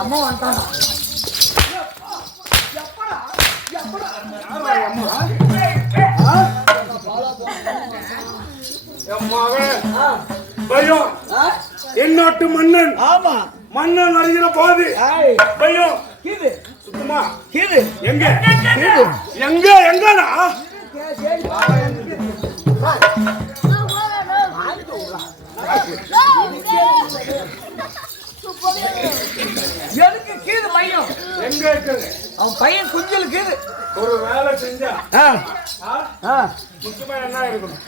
அம்மா வந்துட்டாங்க. பயம் எந்நாட்டு மன்னன். ஆமா மன்னன் வருகிற போது பயம் சுத்தமா எங்க எங்க எங்கடா எதுக்கு கீது பையன் எங்க இருக்குது? அவன் பையன் குஞ்சல் கீது. ஒரு வேலை செஞ்சா முக்கியமா என்ன இருக்கணும்?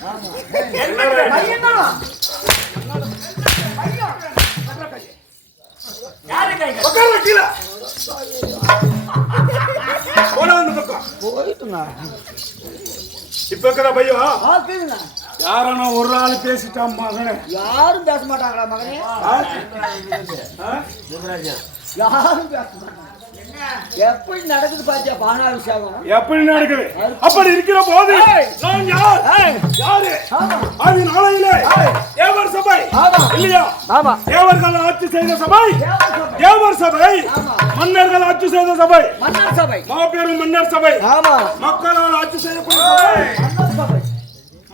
இப்ப இருக்கிற பையன் யாரான ஒரு ஆள் பேசிட்டான் மகனே. யாரும் பேச மாட்டாங்களா மகனே? யாரும் பேச மாட்டாங்க. எப்படி நடக்குது பாத்தியா பானாபிஷேகம்? எப்படி நடக்குது? அப்படி இருக்கிற போது நான் யாரு? அது நாளையிலே தேவர் சபை இல்லையா? தேவர்கள் ஆட்சி செய்த சபை, தேவர் சபை, மன்னர்கள் ஆட்சி செய்த சபை, மன்னர் சபை, மாபெரும் மன்னர் சபை, மக்களால் ஆட்சி செய்யக்கூடிய சபை,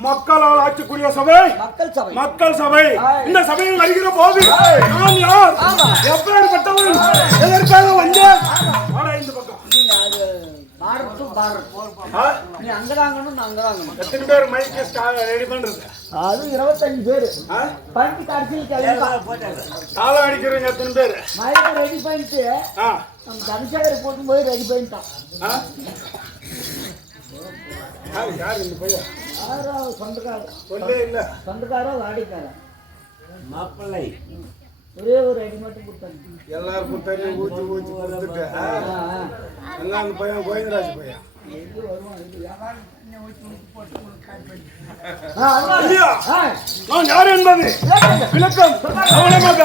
மக்களால் ஆட்சிக்கூடிய சபை, மக்கள் சபை. இந்த சபையில் வருகிற போது நான் யார், எப்பேற்பட்டவன், எதற்காக வந்தேன்? இந்த பக்கம் நீ அங்கதாங்கணும் அங்கதாங்கணும். எத்தனை பேர் மைக்கு ரெடி பண்றது? அது 25 பேரு. பண்டி கடைசியில் தாளம் அடிக்கிறவங்க எத்தனை பேரு? மைக்க ரெடி பண்ணிட்டு நம்ம தனிசாகர் போகும்போது ரெடி பண்ணிட்டான். யார் இந்த பையன்? யாரோ சொந்தக்காரர். சொல்லே இல்ல. சொந்தக்காரோ வாடிக்காரா? மாப்பிள்ளை. ஒரே ஒரு அடி மட்டும் கொடுத்தாங்க. எல்லாருக்கும் தண்ணி ஊற்றி ஊற்றி கொடுத்துட்டு எல்லாம் அந்த பையன் கோவிந்தராஜ் பையன். நான் யார் என்பது விளக்கம் கவனமாக.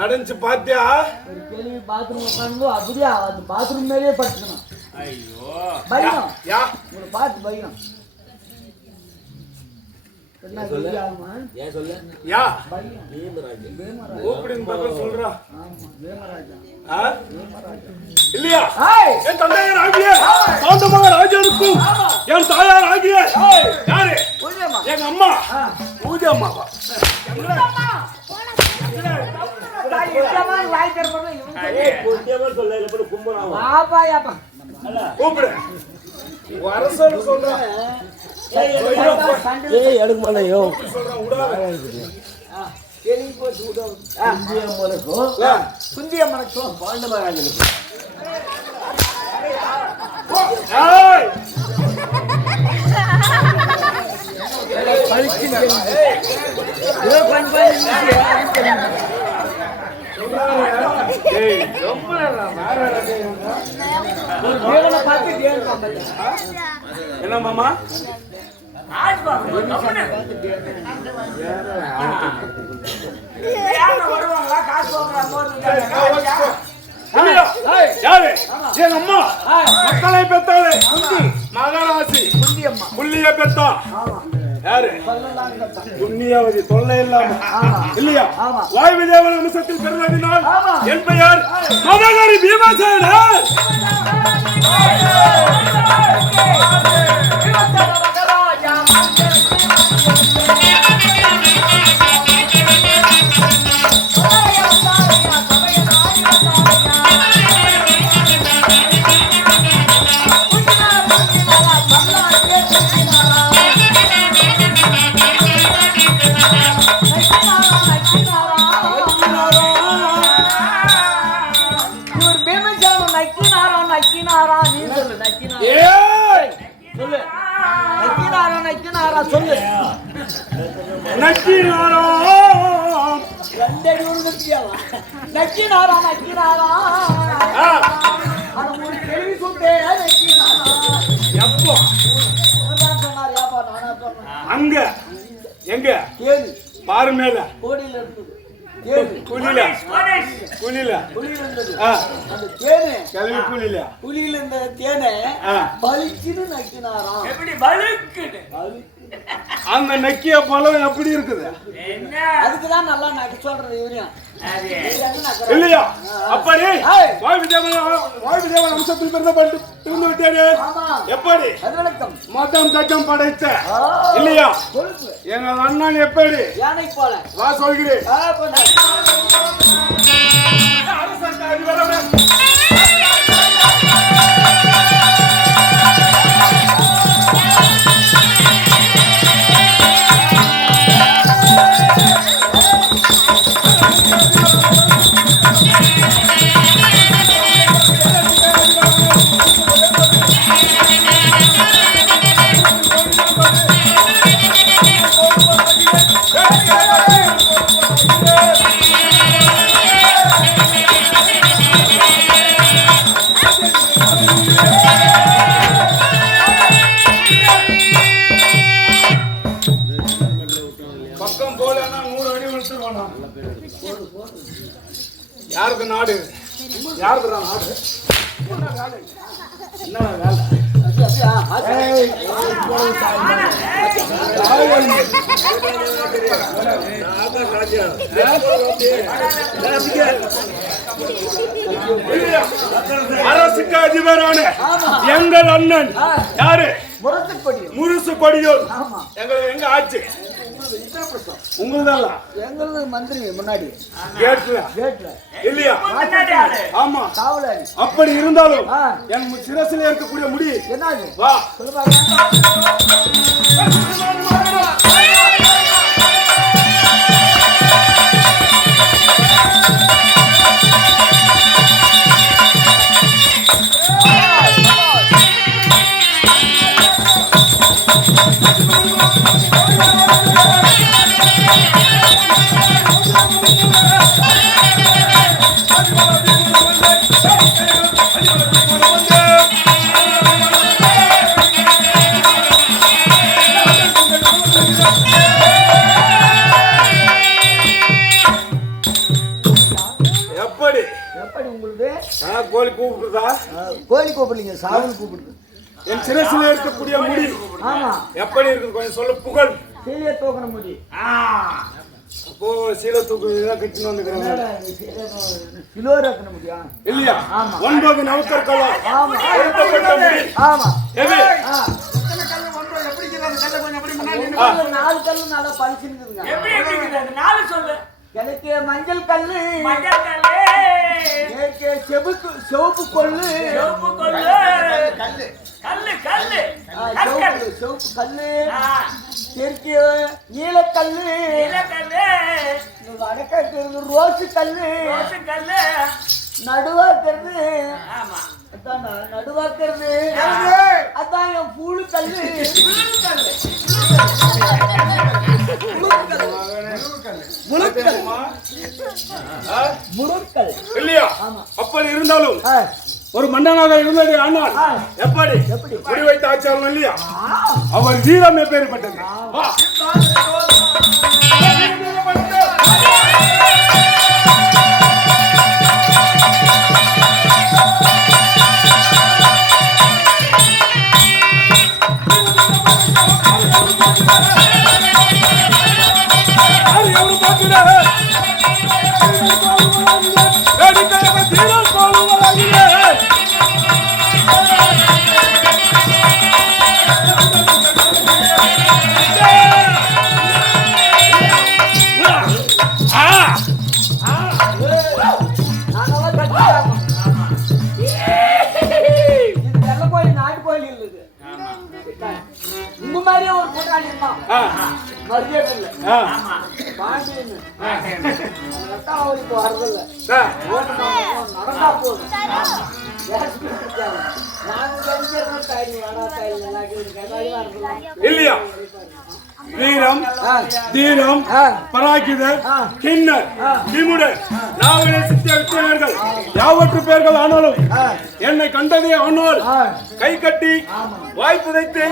நடந்துச்சு பாத்தியா? ஒரு கேள்வி பாத்ரூம் உட்காந்து அப்படியே அந்த பாத்ரூம் மேலேயே படுத்துக்கணும். ஐயோ பயம் யா உங்களை பார்த்து பயம். என்ன சொல்லு? ஏன் சொல்லு? யா பயம். பீமராஜா ஓப்படிங் பக்கம் சொல்றா. ஆமா பீமராஜா. பீமராஜா இல்லையா? என் தந்தையார் ஆகிய சாந்தமக ராஜனுக்கும் என் தாயார் ஆகிய யாரு? எங்க அம்மா பூஜை அம்மாவா? கூப்பிடு வர சொல்லு சொல்றேன். எடுக்க மாட்டேயோ சுந்தியம்மனுக்கும் பாண்டமராஜனுக்கும் என்ன மாமா? யாரு? என் அம்மா மக்களை பெத்தாளே மகராசி புள்ளிய பெத்தா யாரு? புண்ணியவதி தொல்லை இல்லாம இல்லையா? வாய்வு தேவன் அம்சத்தில் பிறந்ததினால் என் பெயர் மதகரி பீமசேன. நக்கினாராம் நக்கினாரா நீ சொல்லு நக்கினாரா ஏய் சொல்லு நக்கினாரா நக்கினாரா சொல்லு நக்கினாராம் ரெண்டடி உருவத்தியாவா நக்கினாரா நக்கினாரா அது ஒரு கேள்வி சொல்றே நக்கினாரா எப்போ அவர்தான் சொன்னார் யாப்பா நானா சொன்னேன் அங்க எங்க கேளு பாரு மேல கோடியில இருக்குது கேளு குளில குளில புலியில இருந்தது ஆ அந்த தேனு கிளம்பி குளில புலியில இருந்த தேனை ஆ. பலிச்சுன்னு நக்கினாராம் எப்படி வழுக்குது அந்த நக்கிய பழம் எப்படி இருக்குது அதுக்குதான் நல்லா நக்க சொல்றது இவரையும் அது இல்லையா அப்படி ஏய். வாய்விதேவன் அம்சத்தில் பிறந்த இருந்து விட்டேனே ஆமா எப்படி அது வணக்கம் மதம் தஜம் படைத்த ஆ. இல்லையா கொழுப்பு எங்கள் அண்ணன் எப்படி யானை போல வா சொல்கிறேன் பக்கம் போலன்னா 100 அடி விழுத்துருவானா யாருக்கு நாடு யாருக்கு நாடு என்ன வேலை அரசுக்கு அதிபரான எங்கள் அண்ணன் யாரு முரசு கொடியோர் எங்க ஆச்சு உங்களுதான் எங்களுக்கு மந்திரி முன்னாடி கேட்கல கேட்ல இல்லையா ஆமா காவலாளி அப்படி இருந்தாலும் ஆ. என் சிரசில இருக்கக்கூடிய முடி என்னது வா சொல்லு பாக்கலாம் எப்படி எப்படி உங்களுக்கு கோழி கூப்பிடுதா கோழி கூப்பிடுங்க சாவல் கூப்பிடுது என் சிரசில இருக்கக்கூடிய முடி ஆமா எப்படி இருக்குது கொஞ்சம் சொல்லு புகழ் சீலையை தூக்கண முடி அப்போ சீல தூக்கு கட்டின்னு வந்துக்கிறாங்க கிலோ இருக்கண முடியா இல்லையா ஆமா. 9 நவக்கற்களா ஆமா பொருத்தப்பட்ட முடி ஆமா எது ஆ. உள்ள 4 கல்லு நல்லா பளிச்சுருக்குதுங்க எப்படி எப்படி இருக்குது அது நாலு சொல்லு எனக்கு மஞ்சள் கல்லு மஞ்சள் கல்லு எனக்கு சிவப்பு கொள்ளு சிவப்பு கொள்ளு கல்லு கல்லு கல்லு கற்கல் சிவப்பு கல்லு ஆ, தெற்கு நீலக்கல்லு இலக்கல்லு வடக்கிறது ரோசு கல்லு ரோசு கல்லு நடுவாக்குறது ஆமா அதான் நடுவாக்குறது அதான் என் பூளு கல்லு முழுக்கல் இல்லையா ஆமா. அப்படி இருந்தாலும் ஒரு மன்னனாக இருந்தது ஆனால் எப்படி முடி வைத்த ஆச்சாரம் இல்லையா அவர் வீரம் எப்பேற்பட்டது வா. உங்க மாதிரியே ஒரு கூட்டாளி இருந்தான் மரியாதை இல்லை ஆமா பாண்டியன்னு அவருக்கு வரதில்லை ஆ. ஓட்டு நடந்தா போதும் இல்லையா? வீரம், தீரம், பராக்கிதர், கிண்ணர், விமுடர், நாவலே சித்திய வித்தியர்கள் யாவற்று பேர்கள் ஆனாலும் என்னை கண்டதே ஆனால் கை கட்டி வாய் புதைத்து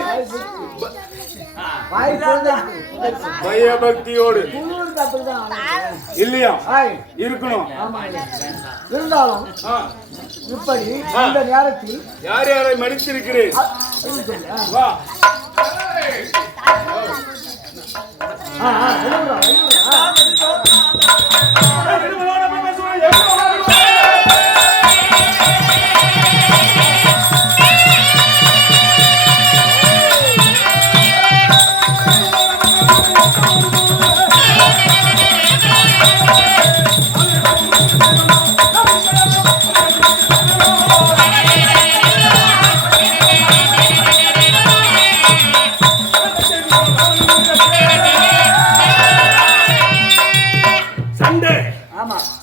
பயபக்தியோடு இல்லையா இருக்கணும். இருந்தாலும் இப்படி இந்த நேரத்தில் யார் யாரை மடித்திருக்கிறேன் வா.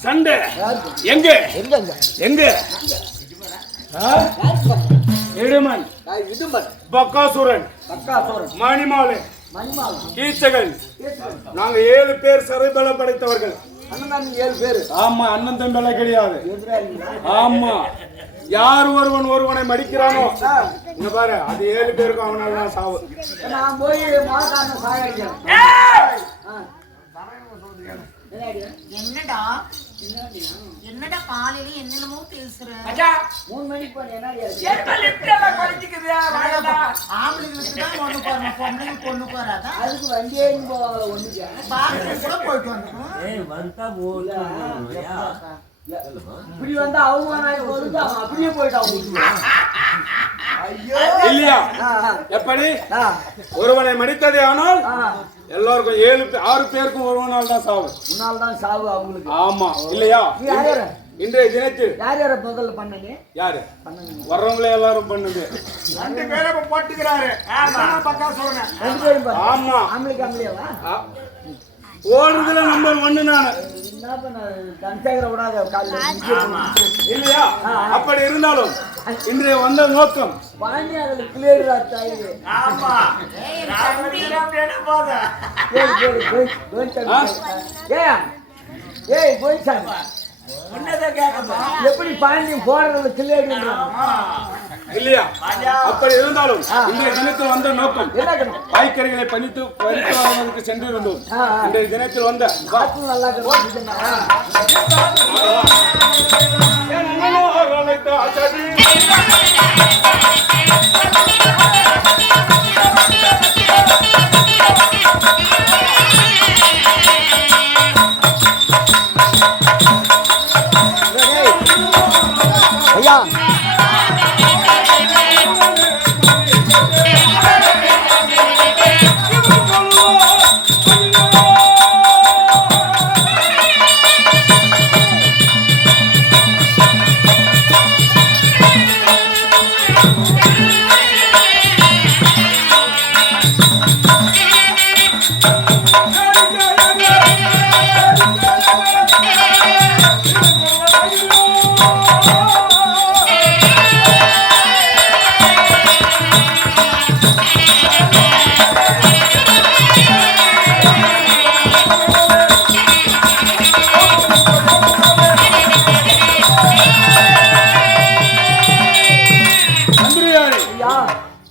சண்டை எங்க எங்க இடுமன், பக்காசுரன், மணிமாலை, கீச்சகன், நாங்க 7 பேர் சரைபலம் படைத்தவர்கள். 7 பேர். ஆமா, அண்ணன் தம்பி கிடையாது. ஆமா, யார் ஒருவனை மடிக்கிறானோ இங்க பாரு, அது 7 பேருக்கும் அவனால தான் சாவு. நான் போய் மாதான சாயடிக்கிறேன். என்னடா என்னடா காலையில என்னென்னமோ பேசுற? 3 மணிக்கு போன என்னடி ஆம்பளைங்களுக்கு தான் ஒண்ணு போறோம், பொம்பளைங்க பொண்ணு போறாதா? அதுக்கு வண்டியே போவாங்க. ஒண்ணுக்கு பாத்ரூம் கூட போயிட்டு வந்துடும். இப்படி வந்தா அவமானம் போகுது, அவன் அப்படியே போயிட்டான். இல்லையா? எப்படி ஒருவனை மடித்ததே ஆனால் எல்லாருக்கும் 6 பேருக்கும் ஒருவனால் தான் சாவு. முன்னால் தான் சாவு அவங்களுக்கு. ஆமா இல்லையா? இன்றைய தினத்தில் யார் யார முதல்ல பண்ணீங்க? யாரு வர்றவங்களே எல்லாரும் பண்ணுது. 2 பேரை போட்டுக்கிறாரு. பக்கா சொல்றேன். 2 பேரும் பாரு. ஆமா, ஆம்பளைக்கு ஆம்பளையாவா? ஓடுறதுல நம்பர் 1 நானு. என்ன பண்ண கன்சேகர விடாத கால்ல இல்லையா? அப்படி இருந்தாலும் இன்றைய வந்த நோக்கம் பாண்டி அதுல கிளியர் ஆத்தாயிரு. ஆமா, நான் வேணா போத. ஏய் கோயிச்சாமி, உன்னத கேக்கமா எப்படி பாண்டி போடுறது கிளியர்ன்றாங்க இல்லையா? அப்படி இருந்தாலும் இன்றைய தினத்தில் வந்த நோக்கம் என்ன? காய்கறிகளை பறித்து வருவதற்கு சென்றிருந்தோம். இன்றைய தினத்தில் வந்த பாத்து நல்லா இருக்கு. ஐயா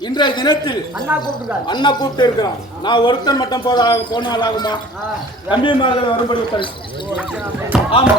இன்றைய தினத்தில் அண்ணா கூப்பிட்டு இருக்கிறான். நான் ஒருத்தன் மட்டும் போனால் ஆகுமா? தம்பிமார்கள் வரும்படி ஆமா.